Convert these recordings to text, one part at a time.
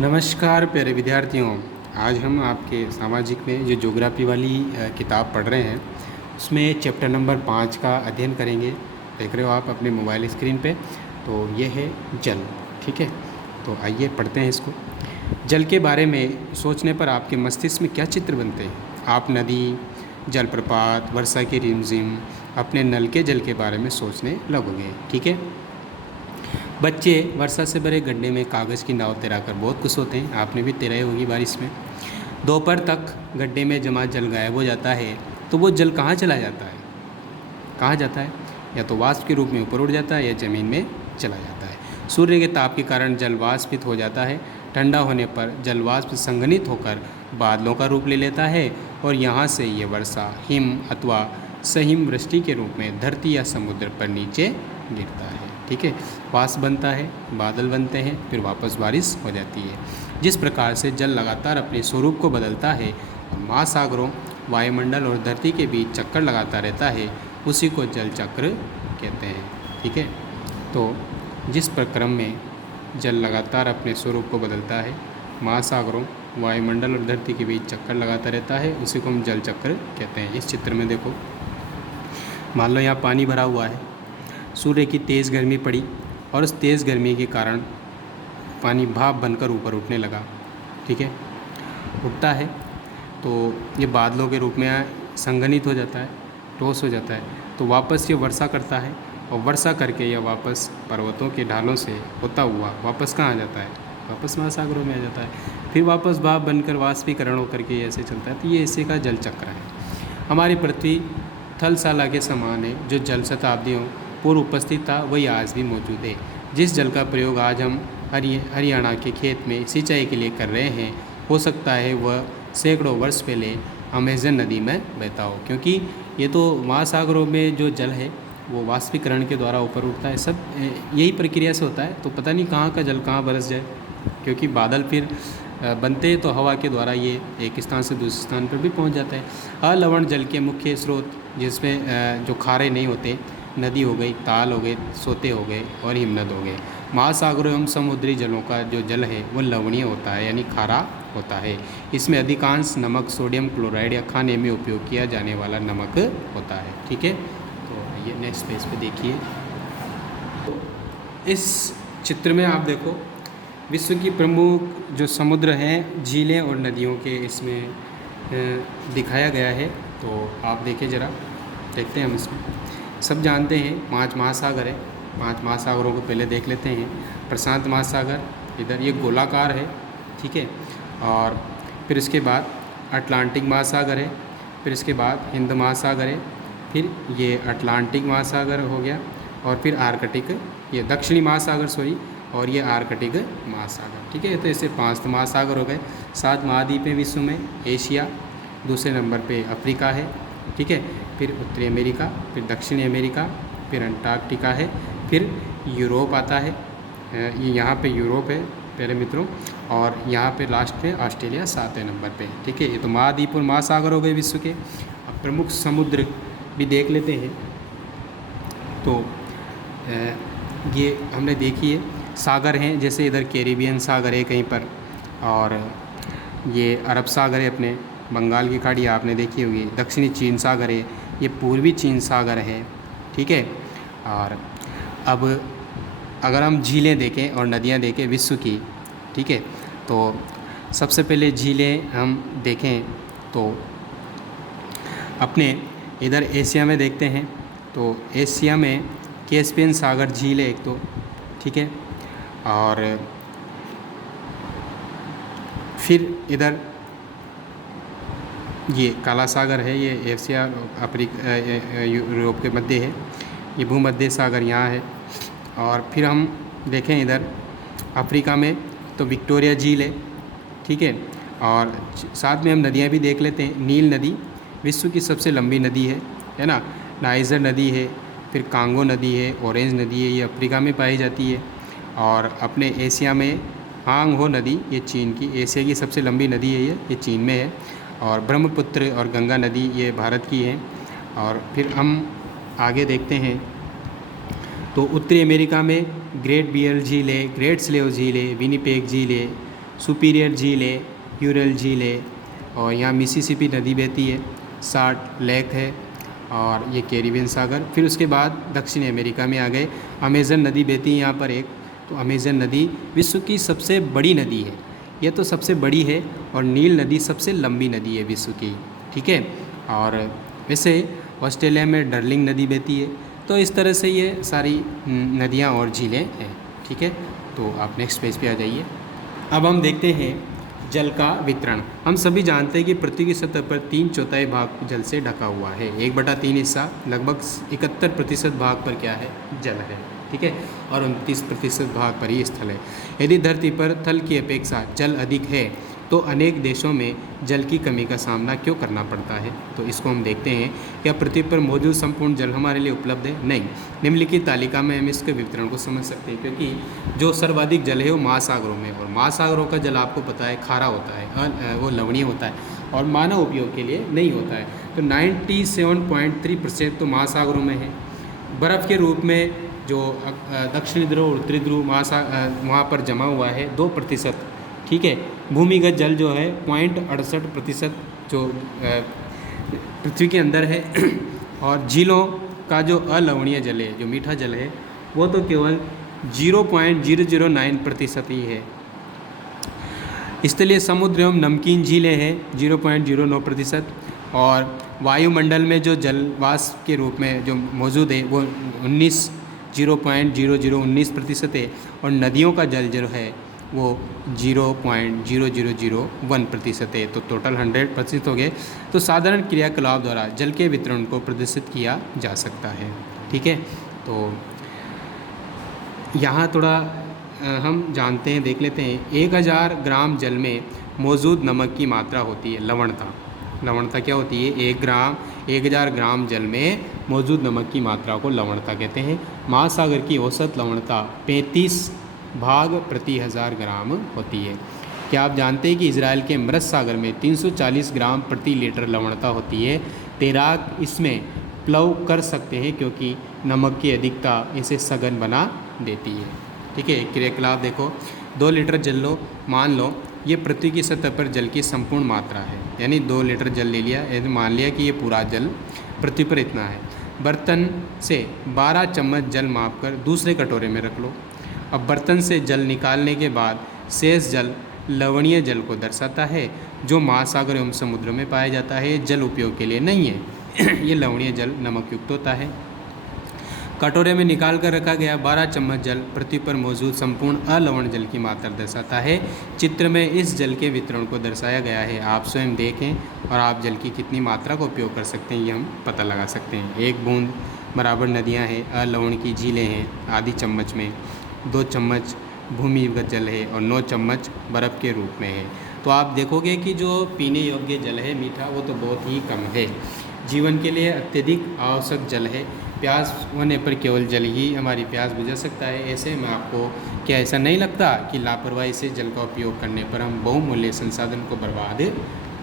नमस्कार प्यारे विद्यार्थियों। आज हम आपके सामाजिक में जो ज्योग्राफी वाली किताब पढ़ रहे हैं उसमें चैप्टर नंबर 5 का अध्ययन करेंगे। देख रहे हो आप अपने मोबाइल स्क्रीन पे। तो ये है जल। ठीक है, तो आइए पढ़ते हैं इसको। जल के बारे में सोचने पर आपके मस्तिष्क में क्या चित्र बनते हैं? आप नदी, जलप्रपात, वर्षा की रिमझिम, अपने नल के जल के बारे में सोचने लगोगे। ठीक है, बच्चे वर्षा से भरे गड्ढे में कागज़ की नाव तैराकर बहुत खुश होते हैं। आपने भी तैराई होगी बारिश में। दोपहर तक गड्ढे में जमा जल गायब हो जाता है, तो वो जल कहाँ चला जाता है? कहाँ जाता है? या तो वाष्प के रूप में ऊपर उड़ जाता है या ज़मीन में चला जाता है। सूर्य के ताप के कारण जल वाष्पित हो जाता है। ठंडा होने पर जल वाष्प संघनित होकर बादलों का रूप ले लेता है और यहाँ से ये वर्षा, हिम अथवा सहिम वृष्टि के रूप में धरती या समुद्र पर नीचे गिरता है। ठीक है, वाष्प बनता है, बादल बनते हैं, फिर वापस बारिश हो जाती है। जिस प्रकार से जल लगातार अपने स्वरूप को बदलता है और महासागरों, वायुमंडल और धरती के बीच चक्कर लगाता रहता है, उसी को जल चक्र कहते हैं। ठीक है, तो जिस प्रक्रम में जल लगातार अपने स्वरूप को बदलता है, महासागरों, वायुमंडल और धरती के बीच चक्कर लगाता रहता है, उसी को हम जल चक्र कहते हैं। इस चित्र में देखो, मान लो यहाँ पानी भरा हुआ है, सूर्य की तेज़ गर्मी पड़ी और उस तेज़ गर्मी के कारण पानी भाप बनकर ऊपर उठने लगा। ठीक है, उठता है तो ये बादलों के रूप में संघनित हो जाता है, ठोस हो जाता है, तो वापस ये वर्षा करता है और वर्षा करके यह वापस पर्वतों के ढालों से होता हुआ वापस कहाँ आ जाता है? वापस महासागरों में आ जाता है। फिर वापस भाप बनकर वाष्पीकरण होकर के ऐसे चलता है। तो ये इसी का जल चक्र है। हमारी पृथ्वी थलशाला के समान है। जो जल शताब्दियों पूर्व उपस्थित था वही आज भी मौजूद है। जिस जल का प्रयोग आज हम हरियाणा के खेत में सिंचाई के लिए कर रहे हैं, हो सकता है वह सैकड़ों वर्ष पहले अमेजन नदी में बहता हो, क्योंकि ये तो महासागरों में जो जल है वो वाष्पीकरण के द्वारा ऊपर उठता है। सब यही प्रक्रिया से होता है। तो पता नहीं कहाँ का जल कहाँ बरस जाए, क्योंकि बादल फिर बनते हैं तो हवा के द्वारा ये एक स्थान से दूसरे स्थान पर भी पहुंच जाता है। अलवण जल के मुख्य स्रोत, जिसमें जो खारे नहीं होते, नदी हो गई, ताल हो गए, सोते हो गए और हिमनद हो गए। महासागरों एवं समुद्री जलों का जो जल है वो लवणीय होता है, यानी खारा होता है। इसमें अधिकांश नमक सोडियम क्लोराइड या खाने में उपयोग किया जाने वाला नमक होता है। ठीक है, तो ये नेक्स्ट पेज पे देखिए। इस चित्र में आप देखो, विश्व की प्रमुख जो समुद्र हैं, झीलें और नदियों के इसमें दिखाया गया है। तो आप देखिए ज़रा, देखते हैं हम इसमें। सब जानते हैं 5 महासागर है। 5 महासागरों को पहले देख लेते हैं। प्रशांत महासागर इधर ये गोलाकार है, ठीक है, और फिर इसके बाद अटलांटिक महासागर है, फिर इसके बाद हिंद महासागर है, फिर ये अटलांटिक महासागर हो गया, और फिर आर्कटिक, ये दक्षिणी महासागर सॉरी, और ये आर्कटिक महासागर। ठीक है, तो ऐसे 5 तो महासागर हो गए। 7 महाद्वीप हैं विश्व में। एशिया दूसरे नंबर पे अफ्रीका है, ठीक है, फिर उत्तरी अमेरिका, फिर दक्षिणी अमेरिका, फिर अंटार्कटिका है, फिर यूरोप आता है। ये यहाँ पे यूरोप है प्यारे मित्रों, और यहाँ पे लास्ट में ऑस्ट्रेलिया 7वें नंबर पे। ठीक है, ये तो महाद्वीप और महासागर हो गए विश्व के। अब प्रमुख समुद्र भी देख लेते हैं। तो ये हमने देखिए सागर हैं, जैसे इधर कैरिबियन सागर है कहीं पर, और ये अरब सागर है, अपने बंगाल की खाड़ी आपने देखी होगी। दक्षिणी चीन सागर है, ये पूर्वी चीन सागर है। ठीक है, और अब अगर हम झीलें देखें और नदियां देखें विश्व की, ठीक है, तो सबसे पहले झीलें हम देखें तो अपने इधर एशिया में देखते हैं। तो एशिया में कैस्पियन सागर झील है एक तो, ठीक है, और फिर इधर ये काला सागर है, ये एशिया अफ्रीका यूरोप के मध्य है। ये भूमध्य सागर यहाँ है। और फिर हम देखें इधर अफ्रीका में तो विक्टोरिया झील है, ठीक है, और साथ में हम नदियाँ भी देख लेते हैं। नील नदी विश्व की सबसे लंबी नदी है ना। नाइजर नदी है, फिर कांगो नदी है, ऑरेंज नदी है, ये अफ्रीका में पाई जाती है। और अपने एशिया में हांग हो नदी, ये चीन की, एशिया की सबसे लंबी नदी है, ये चीन में है। और ब्रह्मपुत्र और गंगा नदी ये भारत की है। और फिर हम आगे देखते हैं तो उत्तरी अमेरिका में ग्रेट बियर झील है, ग्रेट स्लेव झील है, विनिपेग झील है, सुपीरियर झील है, यूरल झील है, और यहाँ मिसिसिपी नदी बहती है, साल्ट लेक है, और ये कैरिबियन सागर। फिर उसके बाद दक्षिण अमेरिका में आ गए, अमेज़न नदी बहती है यहाँ पर एक। तो अमेज़न नदी विश्व की सबसे बड़ी नदी है, ये तो सबसे बड़ी है, और नील नदी सबसे लंबी नदी है विश्व की, ठीक है। और वैसे ऑस्ट्रेलिया में डर्लिंग नदी बहती है। तो इस तरह से ये सारी नदियाँ और झीलें हैं, ठीक है। तो आप नेक्स्ट पेज पे आ जाइए। अब हम देखते हैं जल का वितरण। हम सभी जानते हैं कि पृथ्वी की सतह पर 3/4 भाग जल से ढका हुआ है। 1/3 हिस्सा लगभग 71% भाग पर क्या है, जल है, ठीक है, और 29% भाग पर ही स्थल है। यदि धरती पर थल की अपेक्षा जल अधिक है तो अनेक देशों में जल की कमी का सामना क्यों करना पड़ता है। तो इसको हम देखते हैं, क्या पृथ्वी पर मौजूद संपूर्ण जल हमारे लिए उपलब्ध है? नहीं। निम्नलिखित तालिका में हम इसके वितरण को समझ सकते हैं, क्योंकि जो सर्वाधिक जल है वो महासागरों में, और महासागरों का जल आपको पता है खारा होता है, वो लवणीय होता है और मानव उपयोग के लिए नहीं होता है। तो 97.3% तो महासागरों में है। बर्फ़ के रूप में जो दक्षिणी ध्रुव और उत्तरी ध्रुव वहाँ पर जमा हुआ है 2%, ठीक है। भूमिगत जल जो है 0.68% जो पृथ्वी के अंदर है, और झीलों का जो अलवणीय जल है, जो मीठा जल है, वो तो केवल 0.009% ही है। स्थलीय समुद्र एवं नमकीन झीलें हैं 0.09%, और वायुमंडल में जो जलवाष्प के रूप में जो मौजूद है वो 0.0019% है, और नदियों का जल जो है वो 0.0001% है। तो टोटल 100% हो गए। तो साधारण क्रियाकलाप द्वारा जल के वितरण को प्रदर्शित किया जा सकता है, ठीक है। तो यहाँ थोड़ा हम जानते हैं, देख लेते हैं। 1000 ग्राम जल में मौजूद नमक की मात्रा होती है लवणता। लवणता क्या होती है? 1000 ग्राम जल में मौजूद नमक की मात्रा को लवणता कहते हैं। महासागर की औसत लवणता 35 भाग प्रति 1000 ग्राम होती है। क्या आप जानते हैं कि इजराइल के मृत सागर में 340 ग्राम प्रति लीटर लवणता होती है। तैराक इसमें प्लव कर सकते हैं क्योंकि नमक की अधिकता इसे सघन बना देती है, ठीक है। क्रियाकलाप देखो, 2 लीटर जल लो, मान लो ये पृथ्वी की सतह पर जल की संपूर्ण मात्रा है, यानी 2 लीटर जल ले लिया, मान लिया कि ये पूरा जल पृथ्वी पर इतना है। बर्तन से 12 चम्मच जल मापकर दूसरे कटोरे में रख लो। अब बर्तन से जल निकालने के बाद शेष जल लवणीय जल को दर्शाता है, जो महासागर एवं समुद्र में पाया जाता है। जल उपयोग के लिए नहीं है ये लवणीय जल नमक युक्त होता है। कटोरे में निकाल कर रखा गया 12 चम्मच जल पृथ्वी पर मौजूद संपूर्ण अलवण जल की मात्रा दर्शाता है। चित्र में इस जल के वितरण को दर्शाया गया है। आप स्वयं देखें और आप जल की कितनी मात्रा का उपयोग कर सकते हैं ये हम पता लगा सकते हैं। 1 बूंद बराबर नदियाँ हैं, अलवण की झीलें हैं आधी चम्मच में, 2 चम्मच भूमिगत जल है और 9 चम्मच बर्फ़ के रूप में है। तो आप देखोगे कि जो पीने योग्य जल है मीठा, वो तो बहुत ही कम है। जीवन के लिए अत्यधिक आवश्यक जल है। प्यास होने पर केवल जल ही हमारी प्यास बुझा सकता है। ऐसे में आपको क्या ऐसा नहीं लगता कि लापरवाही से जल का उपयोग करने पर हम बहुमूल्य संसाधन को बर्बाद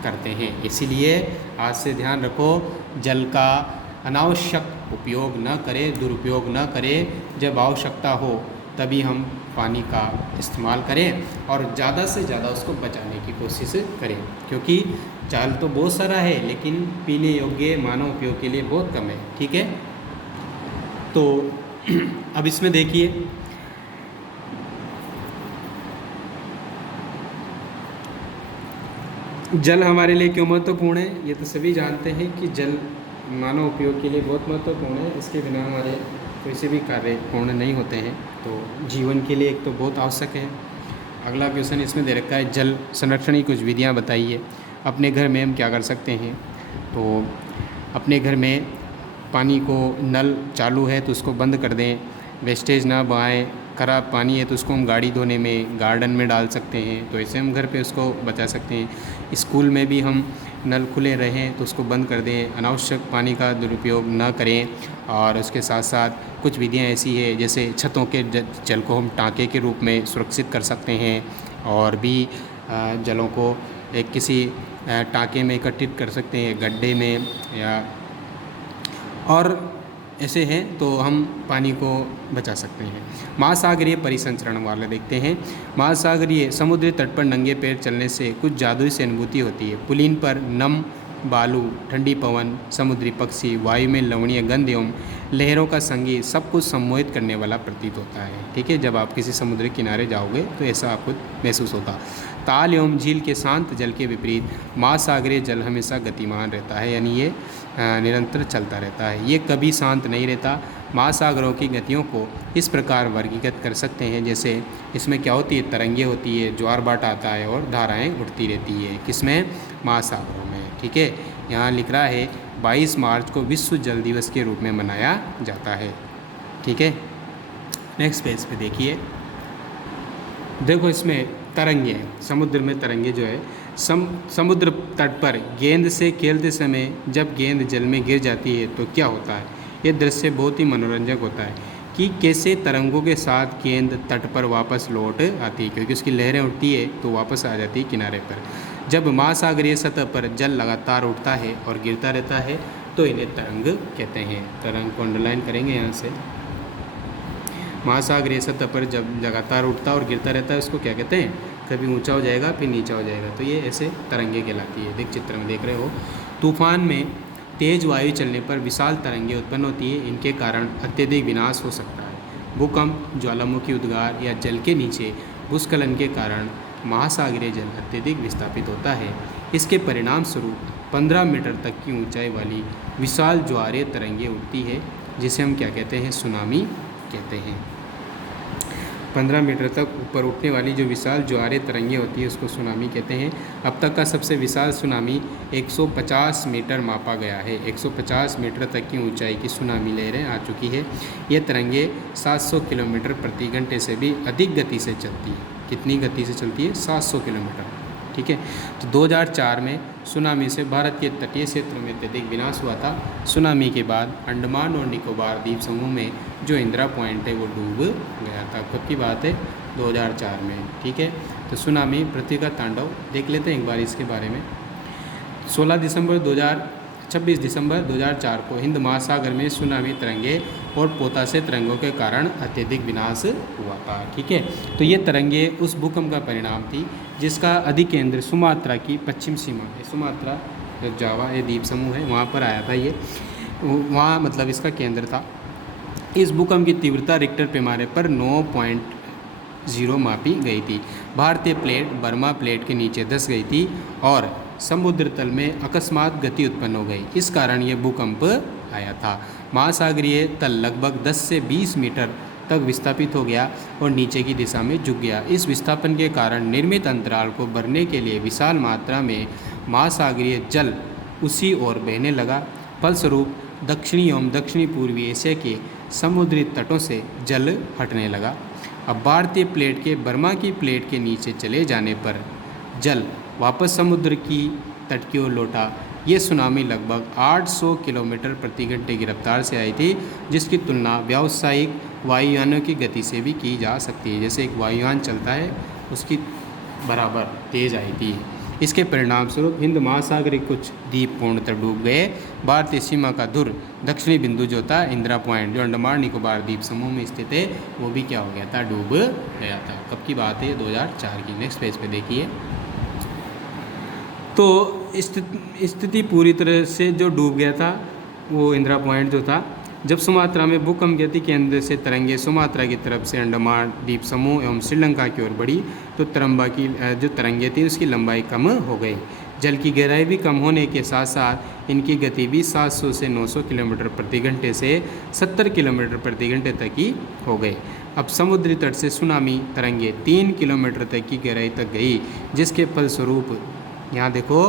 करते हैं। इसीलिए आज से ध्यान रखो, जल का अनावश्यक उपयोग न करें, दुरुपयोग न करें। जब आवश्यकता हो तभी हम पानी का इस्तेमाल करें और ज़्यादा से ज़्यादा उसको बचाने की कोशिश करें, क्योंकि जल तो बहुत सारा है लेकिन पीने योग्य मानव उपयोग के लिए बहुत कम है, ठीक है। तो अब इसमें देखिए, जल हमारे लिए क्यों महत्वपूर्ण है। ये तो सभी जानते हैं कि जल मानव उपयोग के लिए बहुत महत्वपूर्ण है। इसके बिना हमारे कोई से भी कार्य पूर्ण नहीं होते हैं। तो जीवन के लिए एक तो बहुत आवश्यक है। अगला क्वेश्चन इसमें दे रखा है, जल संरक्षण की कुछ विधियाँ बताइए। अपने घर में हम क्या कर सकते हैं। तो अपने घर में पानी को नल चालू है तो उसको बंद कर दें, वेस्टेज ना बहाएं। ख़राब पानी है तो उसको हम गाड़ी धोने में, गार्डन में डाल सकते हैं, तो ऐसे हम घर पे उसको बचा सकते हैं। स्कूल में भी हम नल खुले रहें तो उसको बंद कर दें, अनावश्यक पानी का दुरुपयोग न करें। और उसके साथ साथ कुछ विधियाँ ऐसी है, जैसे छतों के जल को हम टाँके के रूप में सुरक्षित कर सकते हैं, और भी जलों को एक किसी टाँके में एकत्रित कर सकते हैं, गड्ढे में या। और ऐसे हैं तो हम पानी को बचा सकते हैं। महासागरीय परिसंचरण वाले देखते हैं। महासागरीय समुद्री तट पर नंगे पैर चलने से कुछ जादुई सी अनुभूति होती है। पुलिन पर नम बालू, ठंडी पवन, समुद्री पक्षी, वायु में लवणीय गंध एवं लहरों का संगीत सब कुछ सम्मोहित करने वाला प्रतीत होता है। ठीक है, जब आप किसी समुद्र किनारे जाओगे तो ऐसा आपको महसूस होता। ताल एवं झील के शांत जल के विपरीत महासागरीय जल हमेशा गतिमान रहता है, यानी ये निरंतर चलता रहता है, ये कभी शांत नहीं रहता। महासागरों की गतियों को इस प्रकार वर्गीकृत कर सकते हैं, जैसे इसमें क्या होती है, तरंगे होती है, ज्वार भाटा आता है और धाराएं उठती रहती है। किसमें? महासागरों में। ठीक है, यहाँ लिख रहा है 22 मार्च को विश्व जल दिवस के रूप में मनाया जाता है। ठीक है, नेक्स्ट पेज पे देखिए। देखो इसमें तरंगे, समुद्र में तरंगे जो है, समुद्र तट पर गेंद से खेलते समय जब गेंद जल में गिर जाती है तो क्या होता है। ये दृश्य बहुत ही मनोरंजक होता है कि कैसे तरंगों के साथ गेंद तट पर वापस लौट आती है, क्योंकि उसकी लहरें उठती है तो वापस आ जाती है किनारे पर। जब महासागरीय सतह पर जल लगातार उठता है और गिरता रहता है तो इन्हें तरंग कहते हैं। तरंग को अंडरलाइन करेंगे यहाँ से। महासागरीय सतह पर जब लगातार उठता और गिरता रहता है उसको क्या कहते हैं? कभी ऊंचा हो जाएगा फिर नीचा हो जाएगा, तो ये ऐसे तरंगे कहलाती है। देख चित्र में देख रहे हो, तूफान में तेज वायु चलने पर विशाल तरंगे उत्पन्न होती है। इनके कारण अत्यधिक विनाश हो सकता है। भूकंप, ज्वालामुखी उद्गार या जल के नीचे भूस्खलन के कारण महासागरीय जल अत्यधिक विस्थापित होता है। इसके परिणाम स्वरूप 15 मीटर तक की ऊंचाई वाली विशाल ज्वारीय तरंगे उठती है, जिसे हम क्या कहते हैं? सुनामी कहते हैं। 15 मीटर तक ऊपर उठने वाली जो विशाल ज्वारीय तरंगे होती है उसको सुनामी कहते हैं। अब तक का सबसे विशाल सुनामी 150 मीटर मापा गया है। 150 मीटर तक की ऊंचाई की सुनामी लहरें आ चुकी है। ये तरंगे 700 किलोमीटर प्रति घंटे से भी अधिक गति से चलती है। कितनी गति से चलती है? 700 किलोमीटर। ठीक है, तो 2004 में सुनामी से भारत के तटीय क्षेत्र में अत्यधिक विनाश हुआ था। सुनामी के बाद अंडमान और निकोबार द्वीप समूह में जो इंदिरा पॉइंट है वो डूब गया था। कब की बात है? 2004 में। ठीक है, तो सुनामी, पृथ्वी का तांडव देख लेते हैं एक बार इसके बारे में। 26 दिसंबर 2004 को हिंद महासागर में सुनामी तरंगे और पोतासे तरंगों के कारण अत्यधिक विनाश हुआ था। ठीक है, तो ये तरंगे उस भूकंप का परिणाम थी जिसका अधिकेंद्र सुमात्रा की पश्चिम सीमा है। सुमात्रा जो जावा ये द्वीप समूह है वहाँ पर आया था ये, वहाँ मतलब इसका केंद्र था। इस भूकंप की तीव्रता रिक्टर पैमाने पर 9.0 मापी गई थी। भारतीय प्लेट बर्मा प्लेट के नीचे धंस गई थी और समुद्र तल में अकस्मात गति उत्पन्न हो गई। इस कारण यह भूकंप आया था। महासागरीय तल लगभग 10 से 20 मीटर तक विस्थापित हो गया और नीचे की दिशा में झुक गया। इस विस्थापन के कारण निर्मित अंतराल को भरने के लिए विशाल मात्रा में महासागरीय जल उसी ओर बहने लगा। फलस्वरूप दक्षिणी एवं दक्षिणी पूर्वी एशिया के समुद्री तटों से जल हटने लगा। अब भारतीय प्लेट के बर्मा की प्लेट के नीचे चले जाने पर जल वापस समुद्र की तट की ओर लौटा। ये सुनामी लगभग 800 किलोमीटर प्रति घंटे की रफ्तार से आई थी, जिसकी तुलना व्यावसायिक वायुयानों की गति से भी की जा सकती है। जैसे एक वायुयान चलता है उसकी बराबर तेज आई थी। इसके परिणाम स्वरूप हिंद महासागर के कुछ द्वीप पूर्णतः डूब गए। भारतीय सीमा का धुर दक्षिणी बिंदु जो था इंदिरा पॉइंट, जो अंडमान निकोबार द्वीप समूह में स्थित है, वो भी क्या हो गया था? डूब गया था। कब की बात है? 2004 की। नेक्स्ट पेज पे देखिए। तो स्थिति पूरी तरह से जो डूब गया था वो इंदिरा पॉइंट जो था। जब सुमात्रा में भूकंप गति केंद्र से तरंगे सुमात्रा की तरफ से अंडमान द्वीप समूह एवं श्रीलंका की ओर बढ़ी तो तरंबा की जो तरंगे थी उसकी लंबाई कम हो गई। जल की गहराई भी कम होने के साथ साथ इनकी गति भी 700 से 900 किलोमीटर प्रति घंटे से 70 किलोमीटर प्रति घंटे तक की हो गई। अब समुद्री तट से सुनामी तरंगे 3 किलोमीटर तक की गहराई तक गई, जिसके फलस्वरूप यहाँ देखो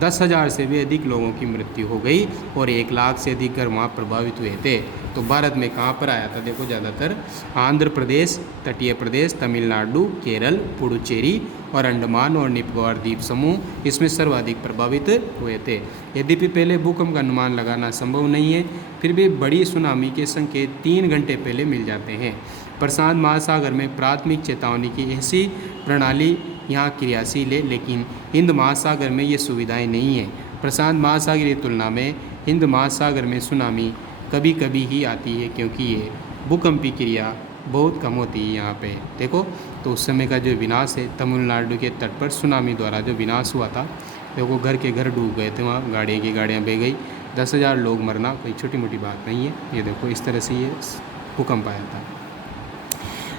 10,000 से भी अधिक लोगों की मृत्यु हो गई और 1 लाख से अधिक घर वहाँ प्रभावित हुए थे। तो भारत में कहाँ पर आया था? देखो ज़्यादातर आंध्र प्रदेश, तटीय प्रदेश, तमिलनाडु, केरल, पुडुचेरी और अंडमान और निकोबार द्वीप समूह इसमें सर्वाधिक प्रभावित हुए थे। यद्यपि पहले भूकंप का अनुमान लगाना संभव नहीं है, फिर भी बड़ी सुनामी के संकेत 3 घंटे पहले मिल जाते हैं। प्रशांत महासागर में प्राथमिक चेतावनी की ऐसी प्रणाली यहाँ क्रियाशील है, लेकिन हिंद महासागर में ये सुविधाएं नहीं है। प्रशांत महासागर की तुलना में हिंद महासागर में सुनामी कभी कभी ही आती है, क्योंकि ये भूकंपीय क्रिया बहुत कम होती है यहाँ पे। देखो, तो उस समय का जो विनाश है, तमिलनाडु के तट पर सुनामी द्वारा जो विनाश हुआ था, देखो घर के घर डूब गए थे, वहाँ गाड़ियाँ की गाड़ियाँ बह गई, 10,000 लोग मरना कोई छोटी मोटी बात नहीं है। ये देखो इस तरह से ये भूकंप आया था।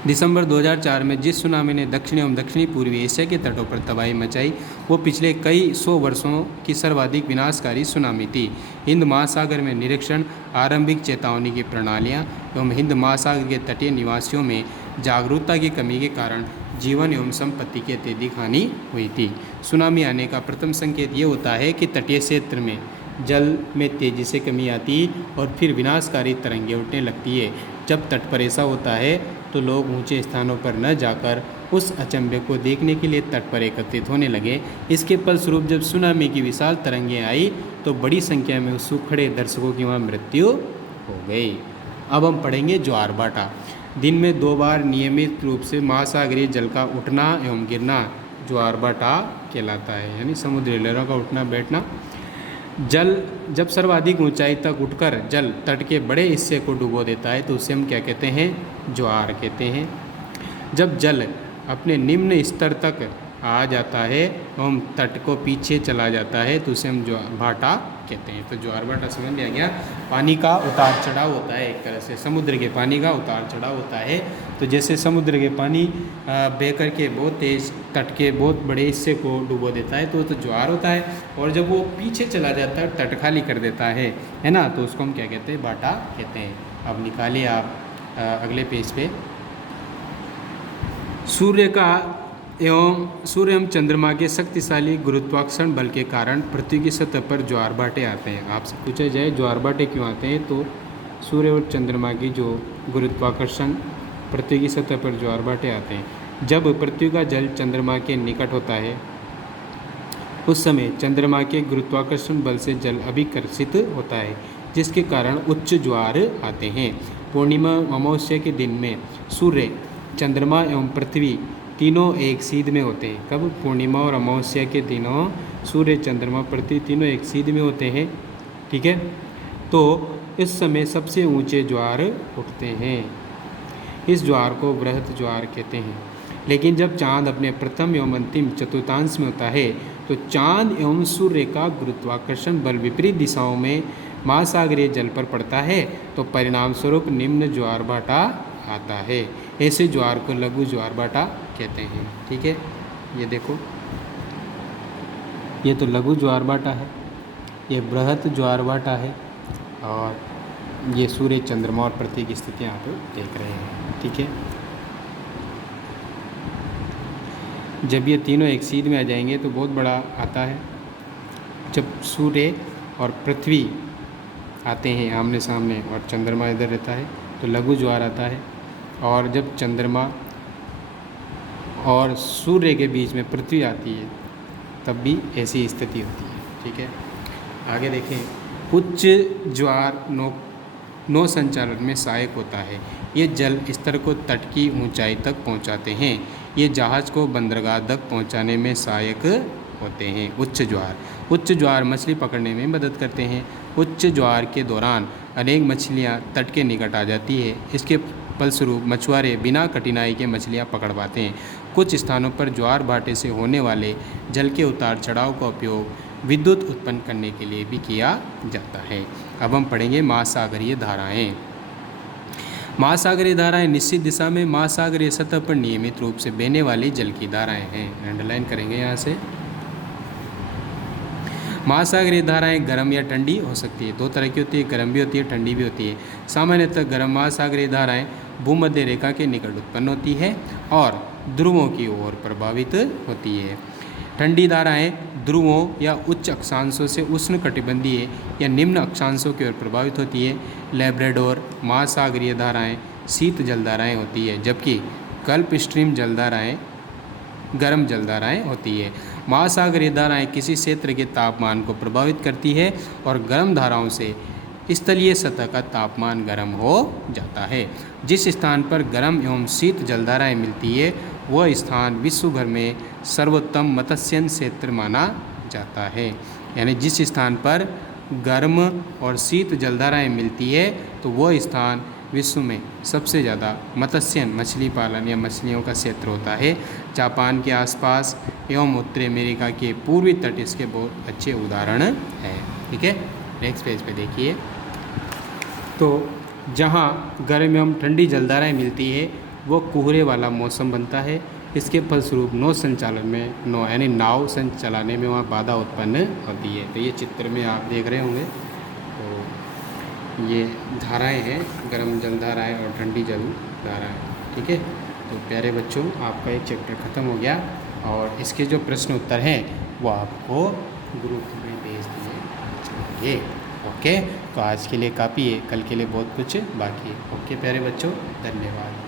दिसंबर 2004 में जिस सुनामी ने दक्षिणी एवं दक्षिणी पूर्वी एशिया के तटों पर तबाही मचाई, वो पिछले कई सौ वर्षों की सर्वाधिक विनाशकारी सुनामी थी। हिंद महासागर में निरीक्षण, आरंभिक चेतावनी की प्रणालियाँ एवं हिंद महासागर के तटीय निवासियों में जागरूकता की कमी के कारण जीवन एवं संपत्ति की अत्यधिक हानि हुई थी। सुनामी आने का प्रथम संकेत ये होता है कि तटीय क्षेत्र में जल में तेजी से कमी आती और फिर विनाशकारी तरंगें उठने लगती है। जब तट पर ऐसा होता है तो लोग ऊंचे स्थानों पर न जाकर उस अचंभे को देखने के लिए तट पर एकत्रित होने लगे। इसके फलस्वरूप जब सुनामी की विशाल तरंगें आई तो बड़ी संख्या में उत्सुक खड़े दर्शकों की वहाँ मृत्यु हो गई। अब हम पढ़ेंगे ज्वार भाटा। दिन में 2 बार नियमित रूप से महासागरीय जल का उठना एवं गिरना ज्वार भाटा कहलाता है, यानी समुद्री लहरों का उठना बैठना। जल जब सर्वाधिक ऊंचाई तक उठकर जल तट के बड़े हिस्से को डुबो देता है तो उसे हम क्या कहते हैं? ज्वार कहते हैं। जब जल अपने निम्न स्तर तक आ जाता है एवं तट को पीछे चला जाता है तो उसे हम ज्वार भाटा कहते हैं। तो ज्वार भाटा समझ लिया गया। पानी का उतार चढ़ाव होता है, एक तरह से समुद्र के पानी का उतार चढ़ाव होता है। तो जैसे समुद्र के पानी बह कर के बहुत तेज तट के बहुत बड़े हिस्से को डुबो देता है तो ज्वार होता है, और जब वो पीछे चला जाता है, तट खाली कर देता है ना, तो उसको हम क्या कहते हैं? भाटा कहते हैं। अब निकालिए आप अगले पेज पे। सूर्य एवं चंद्रमा के शक्तिशाली गुरुत्वाकर्षण बल के कारण पृथ्वी की सतह पर ज्वार भाटे आते हैं। आपसे पूछा जाए ज्वार भाटे क्यों आते हैं, तो सूर्य और चंद्रमा की जो गुरुत्वाकर्षण पृथ्वी की सतह पर ज्वार भाटे आते हैं। जब पृथ्वी का जल चंद्रमा के निकट होता है उस समय चंद्रमा के गुरुत्वाकर्षण बल से जल अभिकर्षित होता है, जिसके कारण उच्च ज्वार आते हैं। पूर्णिमा अमावस्या के दिन में सूर्य, चंद्रमा एवं पृथ्वी तीनों एक सीध में होते हैं। कब? पूर्णिमा और अमावस्या के दिनों सूर्य, चंद्रमा, पृथ्वी तीनों एक सीध में होते हैं। ठीक है, तो इस समय सबसे ऊंचे ज्वार उठते हैं। इस ज्वार को बृहत ज्वार कहते हैं। लेकिन जब चांद अपने प्रथम एवं अंतिम चतुर्थांश में होता है तो चांद एवं सूर्य का गुरुत्वाकर्षण बल विपरीत दिशाओं में महासागरीय जल पर पड़ता है, तो परिणाम स्वरूप निम्न ज्वार भाटा आता है। ऐसे ज्वार को लघु ज्वार भाटा कहते हैं। ठीक है, ये देखो, ये तो लघु ज्वार भाटा है, ये बृहत ज्वार भाटा है, और ये सूर्य, चंद्रमा और पृथ्वी की स्थिति आप देख रहे हैं। ठीक है, जब ये तीनों एक सीध में आ जाएंगे तो बहुत बड़ा आता है। जब सूर्य और पृथ्वी आते हैं आमने सामने और चंद्रमा इधर रहता है तो लघु ज्वार आता है, और जब चंद्रमा और सूर्य के बीच में पृथ्वी आती है तब भी ऐसी स्थिति होती है। ठीक है, आगे देखें। उच्च ज्वार नौ संचालन में सहायक होता है। ये जल स्तर को तट की ऊंचाई तक पहुंचाते हैं। ये जहाज़ को बंदरगाह तक पहुंचाने में सहायक होते हैं। उच्च ज्वार मछली पकड़ने में मदद करते हैं। उच्च ज्वार के दौरान अनेक मछलियां तट के निकट आ जाती है। इसके फलस्वरूप मछुआरे बिना कठिनाई के मछलियां पकड़ पाते हैं। कुछ स्थानों पर ज्वार भाटे से होने वाले जल के उतार चढ़ाव का उपयोग विद्युत उत्पन्न करने के लिए भी किया जाता है। अब हम पढ़ेंगे महासागरीय धाराएं। महासागरीय धाराएं निश्चित दिशा में महासागरीय सतह पर नियमित रूप से बहने वाली जल की धाराएं हैं। अंडरलाइन करेंगे यहाँ से। महासागरीय धाराएं गर्म या ठंडी हो सकती है। दो तरह की होती है, गर्म भी होती है, ठंडी भी होती है। सामान्यतः गर्म महासागरीय धाराएं भूमध्य रेखा के निकट उत्पन्न होती है और ध्रुवों की ओर प्रभावित होती है। ठंडी धाराएं ध्रुवों या उच्च अक्षांशों से उष्णकटिबंधीय या निम्न अक्षांशों की ओर प्रभावित होती है। लैब्राडोर महासागरीय धाराएं शीत जलधाराएं होती है, जबकि गल्फ स्ट्रीम जलधाराएं गर्म जलधाराएं होती है। महासागरीय धाराएं किसी क्षेत्र के तापमान को प्रभावित करती है और गर्म धाराओं से स्थलीय सतह का तापमान गर्म हो जाता है। जिस स्थान पर गर्म एवं शीत जलधाराएं मिलती है वह स्थान विश्व भर में सर्वोत्तम मत्स्यन क्षेत्र माना जाता है। यानी जिस स्थान पर गर्म और शीत जलधाराएं मिलती है तो वह स्थान विश्व में सबसे ज़्यादा मत्स्य मछली पालन या मछलियों का क्षेत्र होता है। जापान के आसपास एवं उत्तरी अमेरिका के पूर्वी तट इसके बहुत अच्छे उदाहरण हैं। ठीक है, नेक्स्ट पेज पे देखिए। तो जहाँ गर्म एवं ठंडी जलधाराएं मिलती है वो कोहरे वाला मौसम बनता है। इसके फलस्वरूप नौ संचालन में यानी नाव संचालने में वहाँ बाधा उत्पन्न होती है। तो ये चित्र में आप देख रहे होंगे, तो ये धाराएं हैं, गर्म जलधाराएं और ठंडी जलधाराएं। ठीक है, तो प्यारे बच्चों, आपका एक चैप्टर ख़त्म हो गया और इसके जो प्रश्न उत्तर हैं वो आपको ग्रुप में भेज दिए जाएंगे। ओके, तो आज के लिए काफ़ी है, कल के लिए बहुत कुछ बाकी है। ओके प्यारे बच्चों, धन्यवाद।